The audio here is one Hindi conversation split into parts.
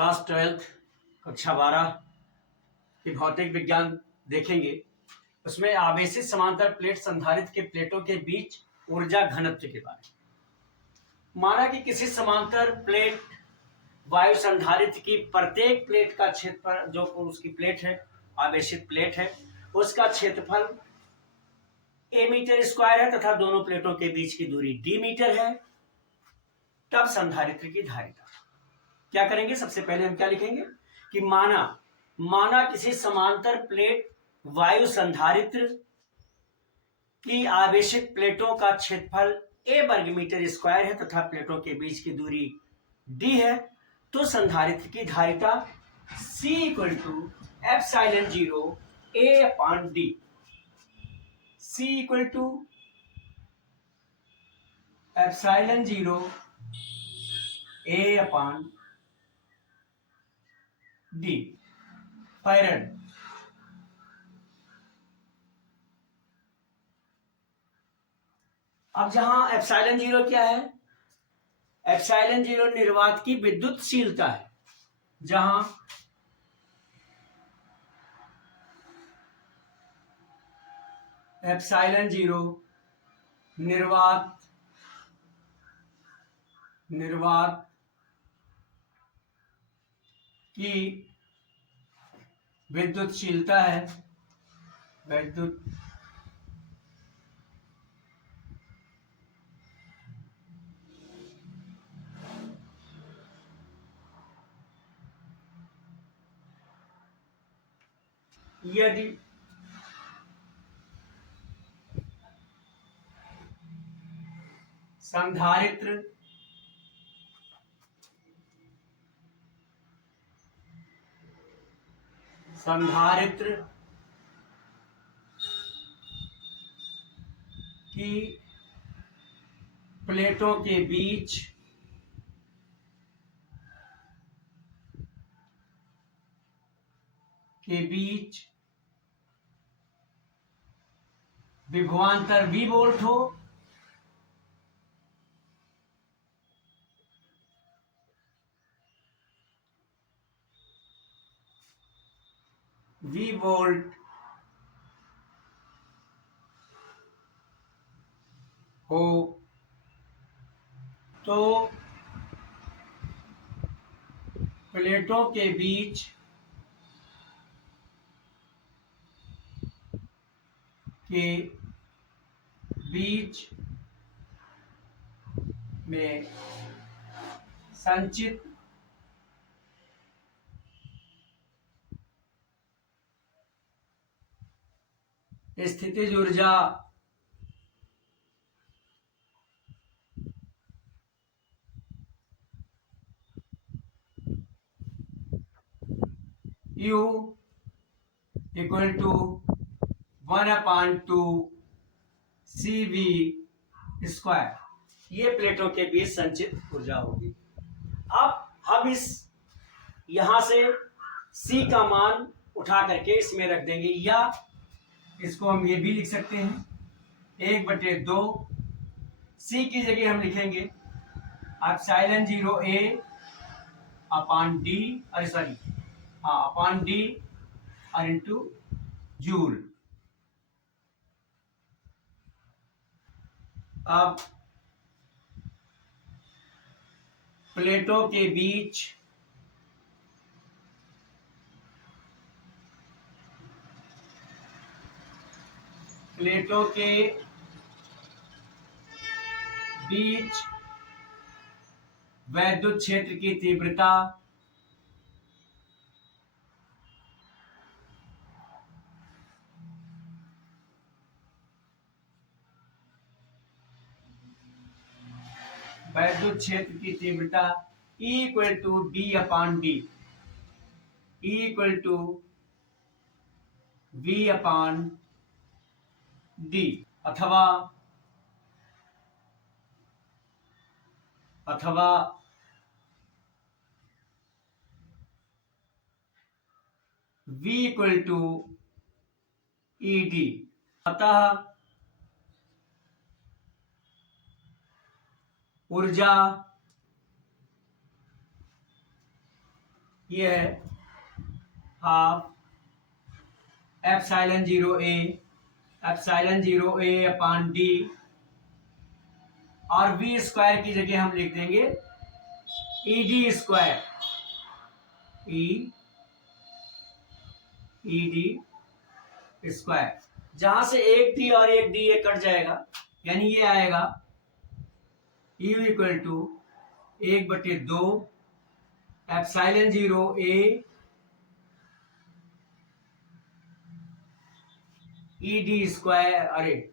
क्लास 12 कक्षा 12 की भौतिक विज्ञान देखेंगे। उसमें आवेशित समांतर प्लेट संधारित्र के प्लेटों के बीच ऊर्जा घनत्व के बारे में। माना कि किसी समांतर प्लेट वायु संधारित्र की प्रत्येक प्लेट का क्षेत्रफल, जो उसकी प्लेट है, आवेशित प्लेट है, उसका क्षेत्रफल a मीटर स्क्वायर है तथा दोनों प्लेटों के बीच की दूरी d मीटर है। तब संधारित्र की धारिता क्या करेंगे? सबसे पहले हम क्या लिखेंगे कि माना किसी समांतर प्लेट वायु संधारित्र की आवेशित प्लेटों का क्षेत्रफल a वर्ग मीटर स्क्वायर है तथा प्लेटों के बीच की दूरी d है, तो संधारित्र की धारिता C equal to epsilon 0 a upon d। C equal to epsilon 0 a upon d farad. अब जहां एप्सिलॉन 0 क्या है? एप्सिलॉन 0 निर्वात की विद्युतशीलता है। जहां एप्सिलॉन 0 निर्वात की विद्युतशीलता है, यदि संधारित्र की प्लेटों के बीच विभवांतर V वोल्ट हो, V वोल्ट हो, तो प्लेटों के बीच में संचित स्थितिज ऊर्जा U equal to 1/2 CV square, ये प्लेटों के बीच संचित ऊर्जा होगी। अब हम यहां से C का मान उठा करके इसमें रख देंगे, या इसको हम ये भी लिख सकते हैं 1/2 C की जगह हम लिखेंगे epsilon 0 A upon D, upon D और इंटू जूल। अब प्लेटों के बीच वैद्युत क्षेत्र की तीव्रता E equal to D upon D, E equal to V upon D, अथवा V इक्वल टू ED। अतः ऊर्जा ये है half epsilon 0 A upon D, और वी स्क्वायर की जगह हम लिख देंगे E D square, E D square. जहां से एक डी और एक डी ये कट जाएगा, यानी ये आएगा U equal to 1/2 epsilon 0 A E D square, अरे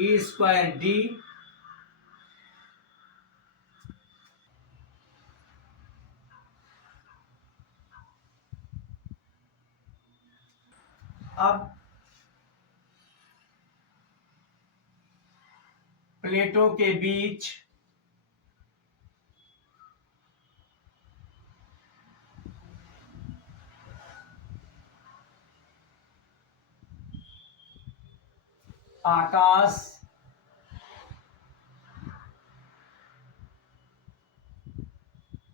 ई स्क्वायर डी अब प्लेटों के बीच आकाश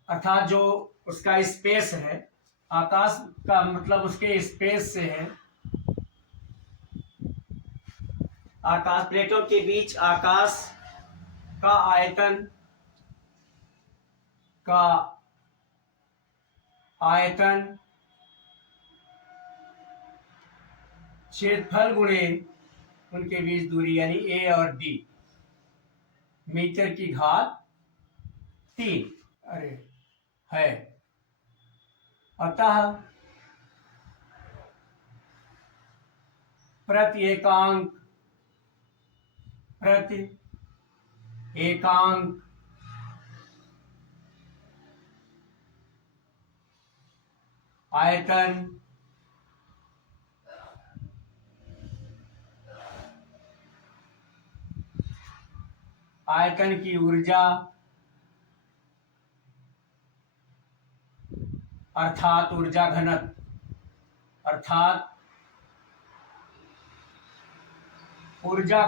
अर्थात जो उसका स्पेस है, आकाश का मतलब उसके स्पेस से है, आकाश प्लेटों के बीच आकाश का आयतन क्षेत्रफल गुणे उनके बीच दूरी, यानी ए और डी, मीटर की घात 3 अरे है। अतः प्रति एकांक आयतन की ऊर्जा अर्थात ऊर्जा घनत्व, ऊर्जा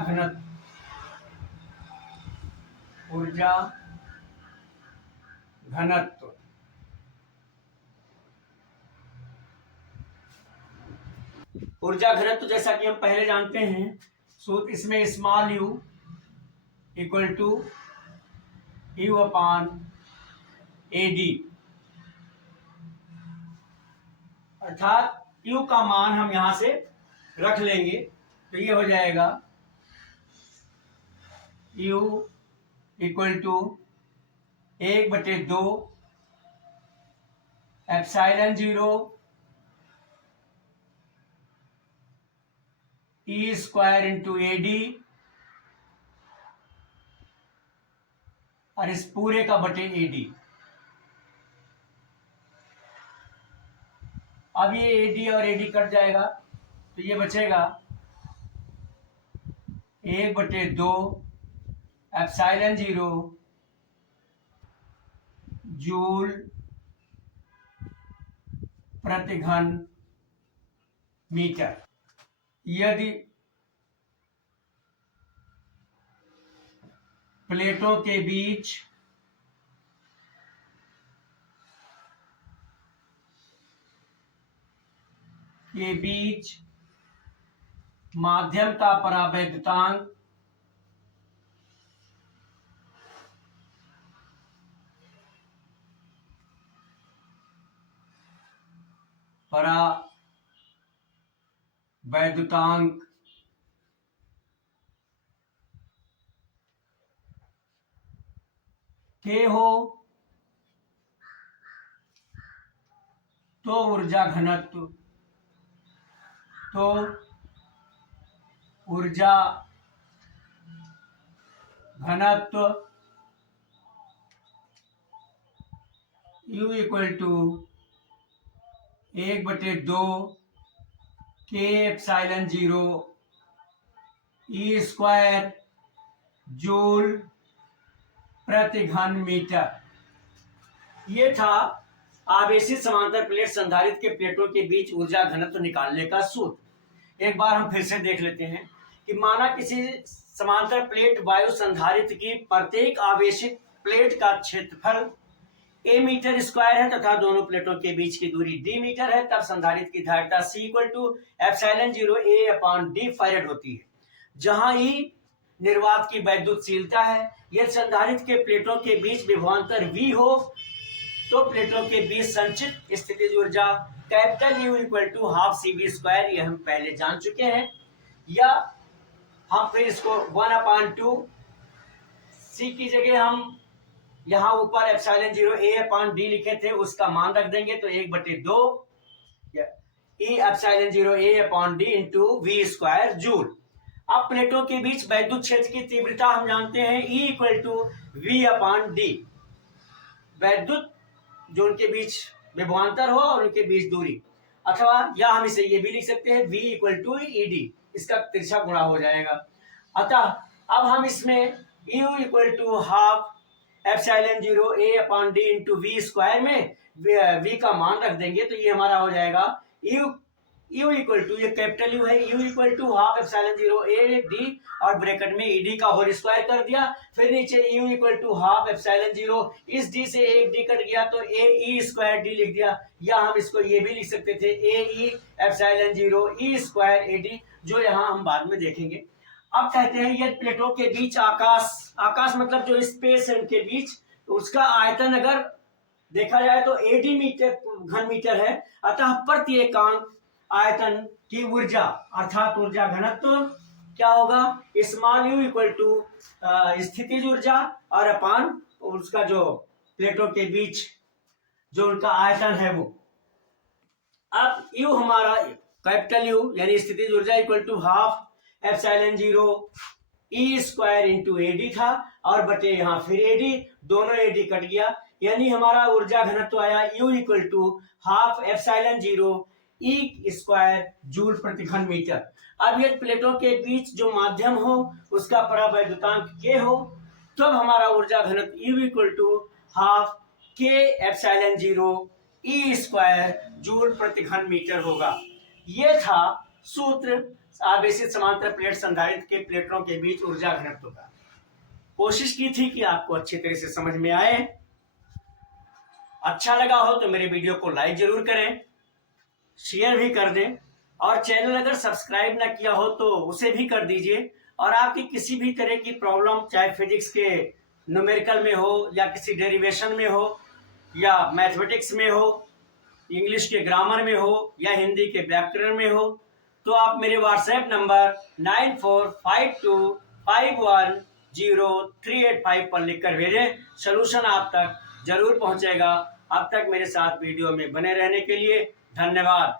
घनत्व जैसा कि हम पहले जानते हैं सूत्र, इसमें small U equal to U upon A D, अर्थात यू का मान हम यहां से रख लेंगे, तो ये हो जाएगा U equal to 1/2 epsilon 0 E square into A D, और इस पूरे का बटे ए डी। अब ये ए डी और ए डी कट जाएगा, तो ये बचेगा 1/2 एप्सिलॉन 0 जूल प्रति घन मीटर। यदि प्लेटों के बीच माध्यम का परावैद्युतांक के हो, तो ऊर्जा घनत्व U इक्वल टू 1/2 के एप्सिलॉन 0 ई स्क्वायर जूल प्रति घन मीटर। ये था आवेशित समांतर प्लेट संधारित्र के प्लेटों के बीच ऊर्जा घनत्व निकालने का सूत्र। एक बार हम फिर से देख लेते हैं कि माना किसी समांतर प्लेट वायु संधारित्र की प्रत्येक आवेशित प्लेट का क्षेत्रफल a मीटर स्क्वायर है तथा दोनों प्लेटों के बीच की दूरी d मीटर है, तब संधारित्र की धारिता C equal to epsilon 0 A upon d farad होती है, जहां E निर्वात की वैद्युतशीलता है। यदि संधारित्र के प्लेटों के बीच विभवांतर V हो तो प्लेटों के बीच संचित स्थितिज ऊर्जा capital U equal to half CV square, ये हम पहले जान चुके हैं। या हम फिर इसको 1/2 C की जगह हम यहाँ ऊपर एप्सिलॉन 0 A अपॉन D लिखे थे, उसका मान रख देंगे तो 1/2 E epsilon 0 A upon D into V square joule. अब प्लेटों के बीच वैद्युत क्षेत्र की तीव्रता हम जानते हैं E equal to V upon D, वैद्युत जो उनके बीच विभवांतर हो और उनके बीच दूरी, अथवा या हम इसे ये भी लिख सकते हैं V इक्वल टू ED, इसका तिरछा गुणा हो जाएगा। अतः अब हम इसमें U equal to half epsilon 0 A upon D into V square में V का मान रख देंगे तो ये हमारा हो जाएगा U इक्वल टू, ये कैपिटल U है, U equal to half epsilon 0 A D और ब्रैकेट में ED का होल स्क्वायर कर दिया। फिर नीचे U equal to half epsilon 0, इस D से एक D कट गया तो AE स्क्वायर D लिख दिया, या हम इसको ये भी लिख सकते थे AE epsilon 0 E square AD, जो यहाँ हम बाद में देखेंगे। अब कहते हैं यदि प्लेटों के बीच आकाश मतलब जो स्पेस है उनके बीच, तो उसका आयतन अगर देखा जाए तो 80 मीटर घन मीटर है, अतः प्रति एकांक आयतन की ऊर्जा अर्थात ऊर्जा घनत्व क्या होगा, स्मॉल u इक्वल टू स्थितिज ऊर्जा और अपान उसका जो प्लेटों के बीच जो उनका आयतन है वो। अब u हमारा कैपिटल U यानी स्थितिज ऊर्जा equal to half epsilon 0 E square into AD था और बटे यहाँ फिर AD, दोनों AD कट गया, यानी हमारा ऊर्जा घनत्व आया U equal to half epsilon 0 E square joule प्रति घन मीटर। अब यदि प्लेटों के बीच जो माध्यम हो उसका परावैद्युतांक K हो, तो अब हमारा ऊर्जा घनत्व U equal to half K epsilon 0 E square joule प्रति घन मीटर होगा। ये था सूत्र आवेशित समांतर प्लेट संधारित्र के प्लेटों के बीच ऊर्जा घनत्व का। कोशिश की थी कि आपको अच्छी तरह से समझ में आए। अच्छा लगा हो तो मेरे वीडियो को लाइक जरूर करें, शेयर भी कर दें, और चैनल अगर सब्सक्राइब ना किया हो तो उसे भी कर दीजिए। और आपकी किसी भी तरह की प्रॉब्लम, चाहे फिजिक्स के न्यूमेरिकल में हो या किसी डेरिवेशन में हो या मैथमेटिक्स में हो, इंग्लिश के ग्रामर में हो या हिंदी के व्याकरण में हो, तो आप मेरे व्हाट्सएप नंबर 9452510385 पर लिखकर भेजें, सलूशन आप तक जरूर पहुंचेगा। अब तक मेरे साथ वीडियो में बने रहने के लिए धन्यवाद।